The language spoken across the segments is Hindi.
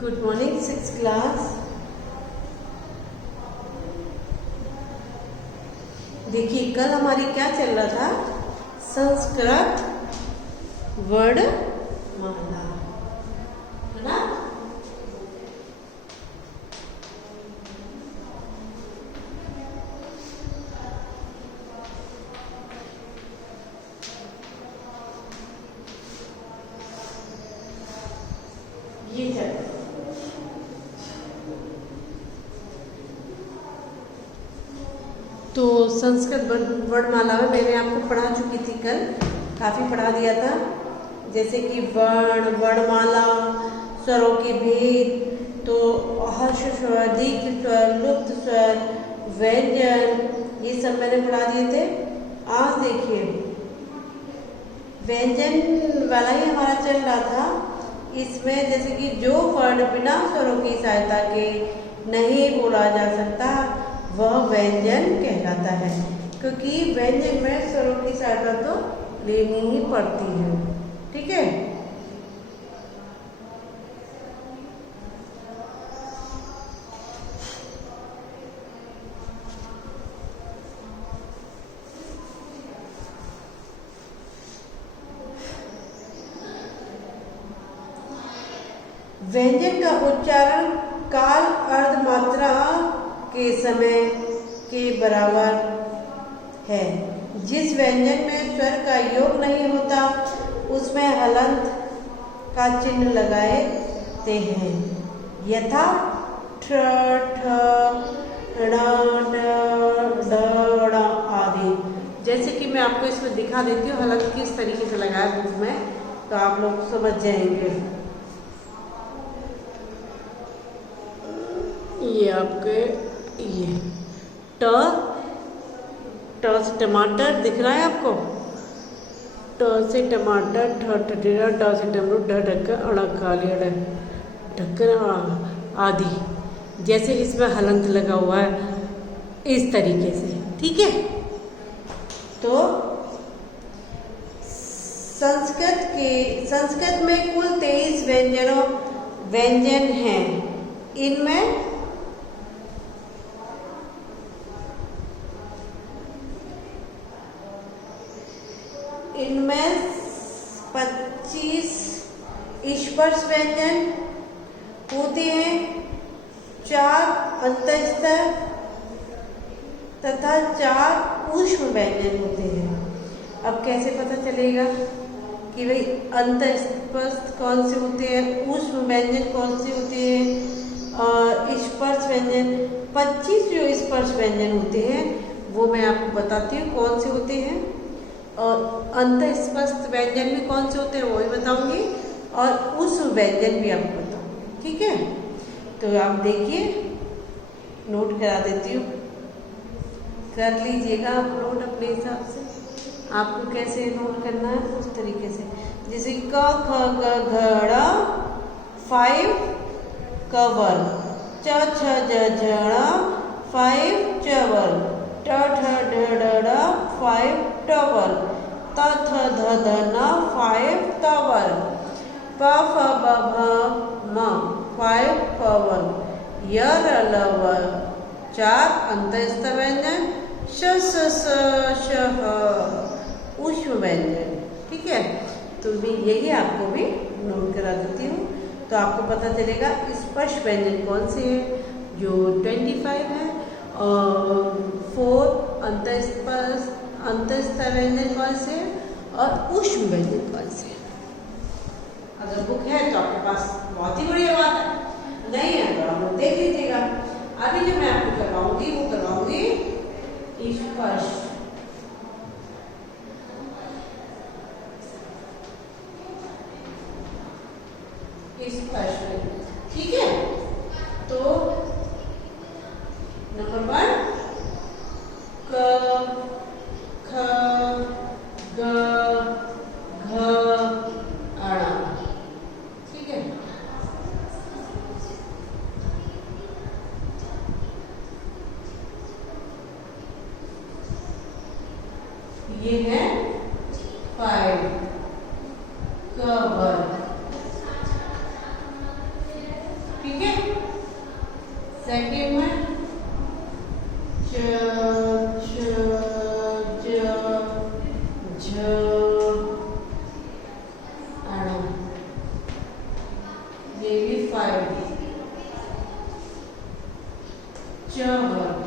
Good morning six class. देखिए कल हमारी क्या चल रहा था, संस्कृत वर्णमाला, है ना। ये चल रहा तो संस्कृत वर्णमाला में मैंने आपको पढ़ा चुकी थी कल, काफ़ी पढ़ा दिया था। जैसे कि वर्ण, वर्णमाला, स्वरों के भेद, तो हर्ष स्वर, दीर्घ स्वर, लुप्त स्वर, व्यंजन, ये सब मैंने पढ़ा दिए थे। आज देखिए व्यंजन वाला ही हमारा चल रहा था। इसमें जैसे कि जो वर्ण बिना स्वरों की सहायता के नहीं बोला जा सकता वह व्यंजन कहलाता है, क्योंकि व्यंजन में स्वरों की सहायता तो लेनी ही पड़ती है। ठीक है। व्यंजन का उच्चारण काल अर्ध मात्रा के समय के बराबर है। जिस व्यंजन में स्वर का योग नहीं होता उसमें हलंत का चिन्ह लगाते हैं, यथा ठ, ठ, ण, ड, आदि। जैसे कि मैं आपको इसमें दिखा देती हूँ हलंत किस तरीके से लगाया बुक में, तो आप लोग समझ जाएंगे। ये आपके ये ट से टमाटर दिख रहा है आपको, ट से टमाटर, ठ ठेरा, ड से डमरू, ढ ढक्कन, अड़ काली अड़ ढक्कन आदि। जैसे इसमें हलंत लगा हुआ है इस तरीके से। ठीक है। तो संस्कृत में कुल 23 व्यंजन हैं। इनमें 25 स्पर्श व्यंजन होते हैं, 4 अंतस्थ तथा 4 ऊष्म व्यंजन होते हैं। अब कैसे पता चलेगा कि भाई अंतस्थ कौन से होते हैं, ऊष्म व्यंजन कौन से होते हैं और स्पर्श व्यंजन। 25 जो स्पर्श व्यंजन होते हैं वो मैं आपको बताती हूँ कौन से होते हैं, और अंतस्पर्श व्यंजन भी कौन से होते हैं वो भी बताऊंगी, और उस व्यंजन भी आपको बताऊंगी। ठीक है। तो आप देखिए, नोट करा देती हूँ, कर लीजिएगा आप नोट अपने हिसाब से। आपको कैसे नोट करना है उस तरीके से। जैसे क ख ग घ ड़ 5 कवर, च छ ज झ ड़ 5 चवर, ट ठ ड ड ड़ 5 टवर, त थ ध ध न 5 तवर, प फ ब भ म 5 पवन, य र ल व 4 अंतस्थ व्यंजन, श स स श ह ऊष्म व्यंजन। ठीक है। तो मैं यही आपको भी नोट करा देती हूँ, तो आपको पता चलेगा स्पर्श व्यंजन कौन से हैं जो 25 है, और 4 अंतस्थ व्यंजन कौन से और ऊष्म व्यंजन कौन से। अगर बुक है तो आपके पास बहुत ही बढ़िया बात है, नहीं है तो आप लोग देख लीजिएगा। अभी जो मैं आपको करवाऊंगी वो करवाऊंगी स्पर्श। स्पर्श व्यंजन। ठीक है। तो नंबर 1 क, ख, ग, घ, अण। ठीक है। ये है 5 कवर, ठीक है। सेकेंड में च छ ज झ ण, ये भी 5। च वर्ग,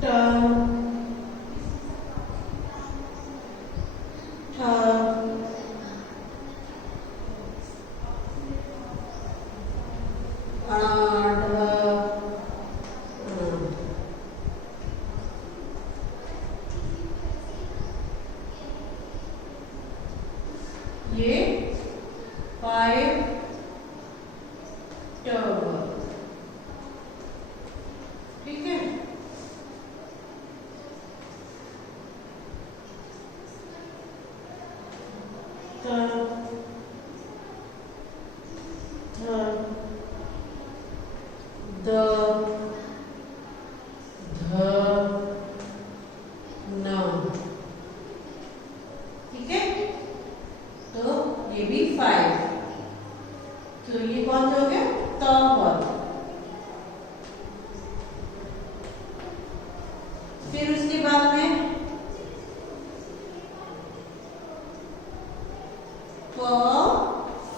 ट ठ ये 5 ट वर्ग, ठीक है। थ ध ध न, ठीक है। तो ये भी 5, तो ये कौन सा हो गया? त वर्ग। फिर उसके बाद में प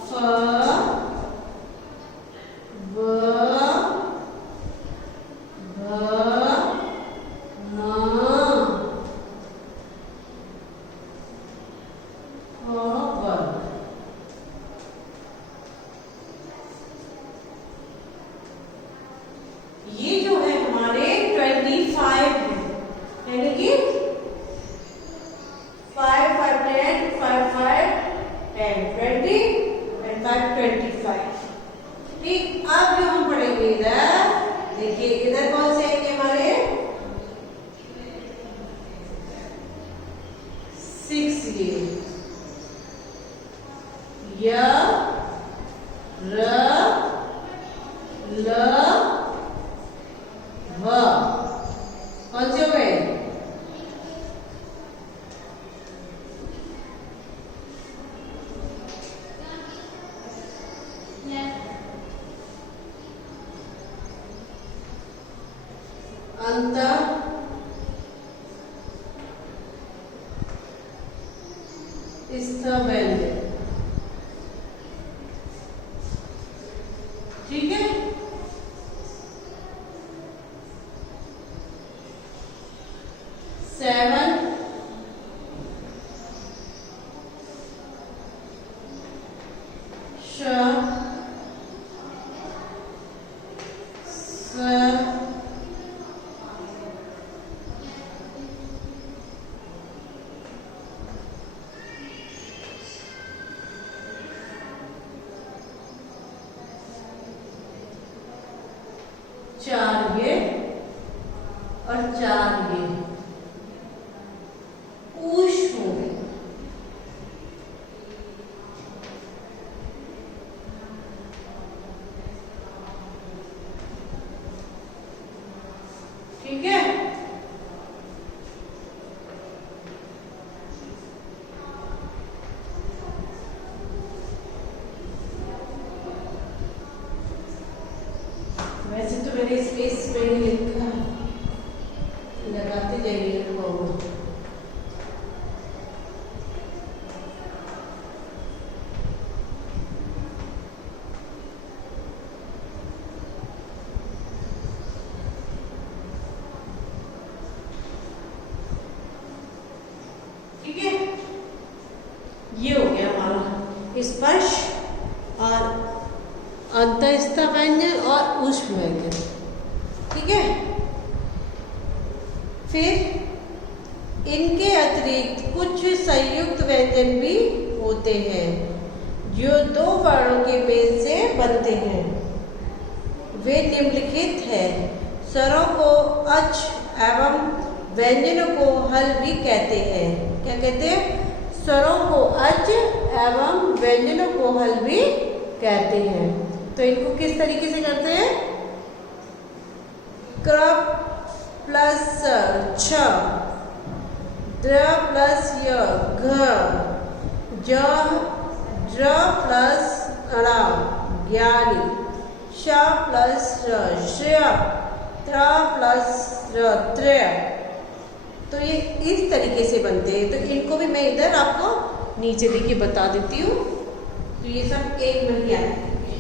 फ ब भ न फ वर्ग। ये जो है हमारे 25 है, यानी कि 5 5 10 5 5 10 20 and 5 25। ठीक, अब जो हम पढ़ेंगे इधर, देखिए इधर कौन से आएंगे हमारे 6, ये य र ल व, कौन से हो गए? अंत स्थ व्यंजन, ठीक है। सेवन श स 4 ये और 4 ये ऊष्म हो गए, ठीक है। वैसे तो मैंने स्पेस में ही लिखा, लगाते जाइए को। ठीक है, ये हो गया हमारा स्पर्श और अंतःस्थ व्यंजन और ऊष्म व्यंजन, ठीक है। फिर इनके अतिरिक्त कुछ संयुक्त व्यंजन भी होते हैं जो दो वर्णों के मेल से बनते हैं। वे निम्नलिखित हैं। स्वरों को अच एवं व्यंजनों को हल भी कहते हैं। क्या कहते हैं? स्वरों को अच एवं व्यंजनों को हल भी कहते हैं। तो इनको किस तरीके से करते हैं? क्र प्लस छ, द्र प्लस य घ, ज ड्र प्लस ण ज्ञानी, श प्लस र श्रेय, त्र प्लस र त्रय। तो ये इस तरीके से बनते हैं। तो इनको भी मैं इधर आपको नीचे देखिए बता देती हूँ। तो ये सब एक मिनट याद रखेंगे।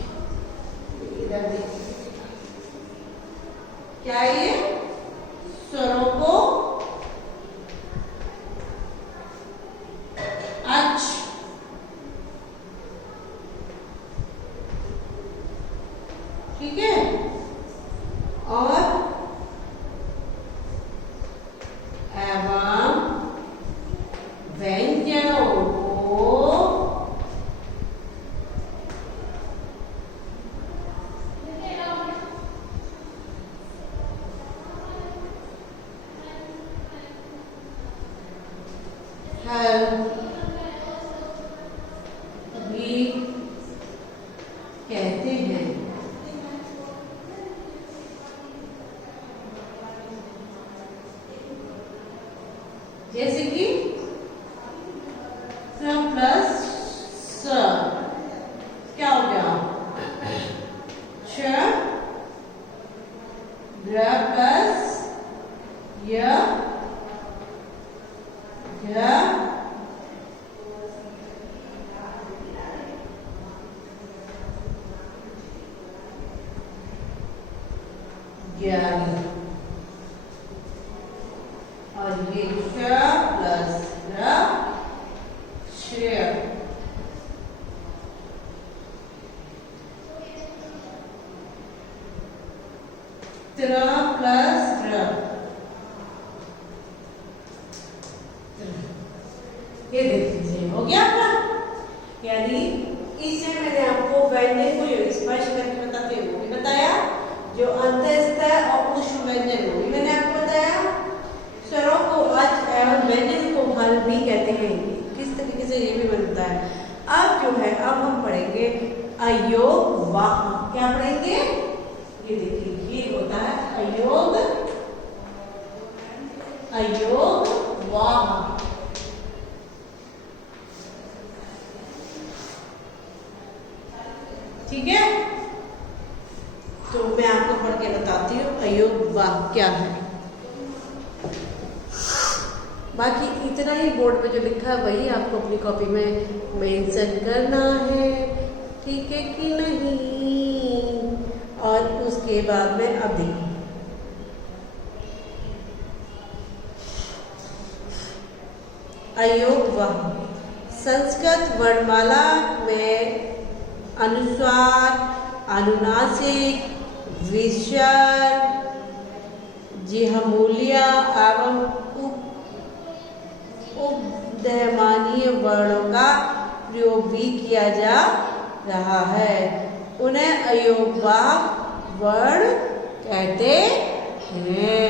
इधर देखिए क्या ये स्वरों को अच, ठीक है, और एवं व्यंजनों को हल भी कहते हैं। जैसे कि प्लस स क्या हो गया, श, ड्र प्लस य घ, ज्ञानी, और ये श प्लस र श्रेय, त्र प्लस र, ये देख लीजिए हो गया आपका। यानी इससे मैंने आपको व्यंजन को स्पष्ट करके बताते हैं, वो भी बताया। जो अंतस्थ और उष्म व्यंजन वो भी मैंने आपको बताया। स्वरों को अच एवं व्यंजन को हल भी कहते हैं। किस तरीके से ये भी बनता है। अब जो है अब हम पढ़ेंगे अयोग वाह। क्या पढ़ेंगे, ये देखिए ये होता है अयोग, अयोग वाह। ठीक है, तो मैं आपको पढ़ के बताती हूँ अयोग वाह क्या है। बाकी इतना ही बोर्ड पे जो लिखा है वही आपको अपनी कॉपी में मेंशन करना है, ठीक है कि नहीं। और उसके बाद में अब देखिए अयोग वाह संस्कृत वर्णमाला में अनुस्वार, अनुनासिक, विसर्ग, जिह्वमूलीय एवं उपधमनीय वर्णों का प्रयोग भी किया जा रहा है। उन्हें अयोगवाह वर्ण कहते हैं।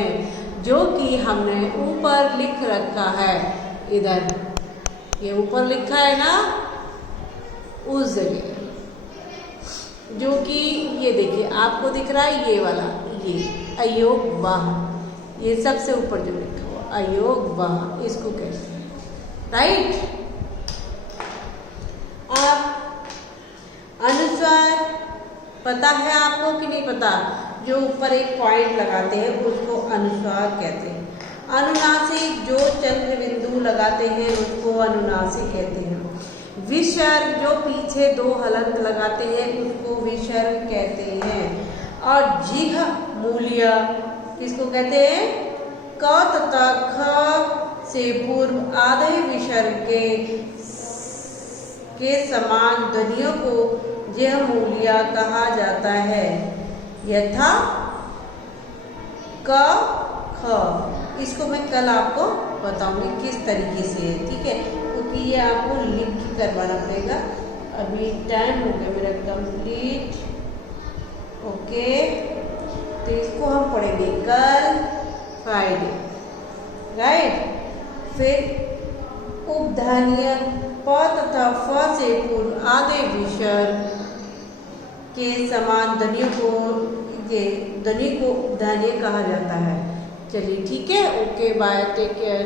जो कि हमने ऊपर लिख रखा है, इधर ये ऊपर लिखा है ना, उस जगह जो कि ये देखिए आपको दिख रहा है, ये वाला ये अयोगवाह, ये सबसे ऊपर जो लिखा हुआ अयोगवाह इसको कहते हैं, राइट। अब अनुस्वार पता है आपको कि नहीं पता, जो ऊपर एक पॉइंट लगाते हैं उसको अनुस्वार कहते हैं। अनुनासिक जो चंद्र बिंदु लगाते हैं उसको अनुनासिक कहते हैं। विसर्ग जो पीछे दो हलंत लगाते हैं उसको विसर्ग कहते हैं। और जिह्वमूलीय किसको कहते हैं, क तथा ख से पूर्व आधे विसर्ग के समान ध्वनियों को जिह्वमूलीय कहा जाता है, यथा क ख। इसको मैं कल आपको बताऊंगी किस तरीके से है, ठीक है, क्योंकि ये आपको लिख के करवाना पड़ेगा। अभी टाइम हो गया मेरा कंप्लीट, ओके। तो इसको हम पढ़ेंगे कल फ्राइडे, राइट। फिर उपधानीय प तथा फ से पूर्व आधे विसर्ग के समान ध्वनियों को के ध्वनि को उपध्वनि कहा जाता है। चलिए ठीक है, ओके बाय, टेक केयर।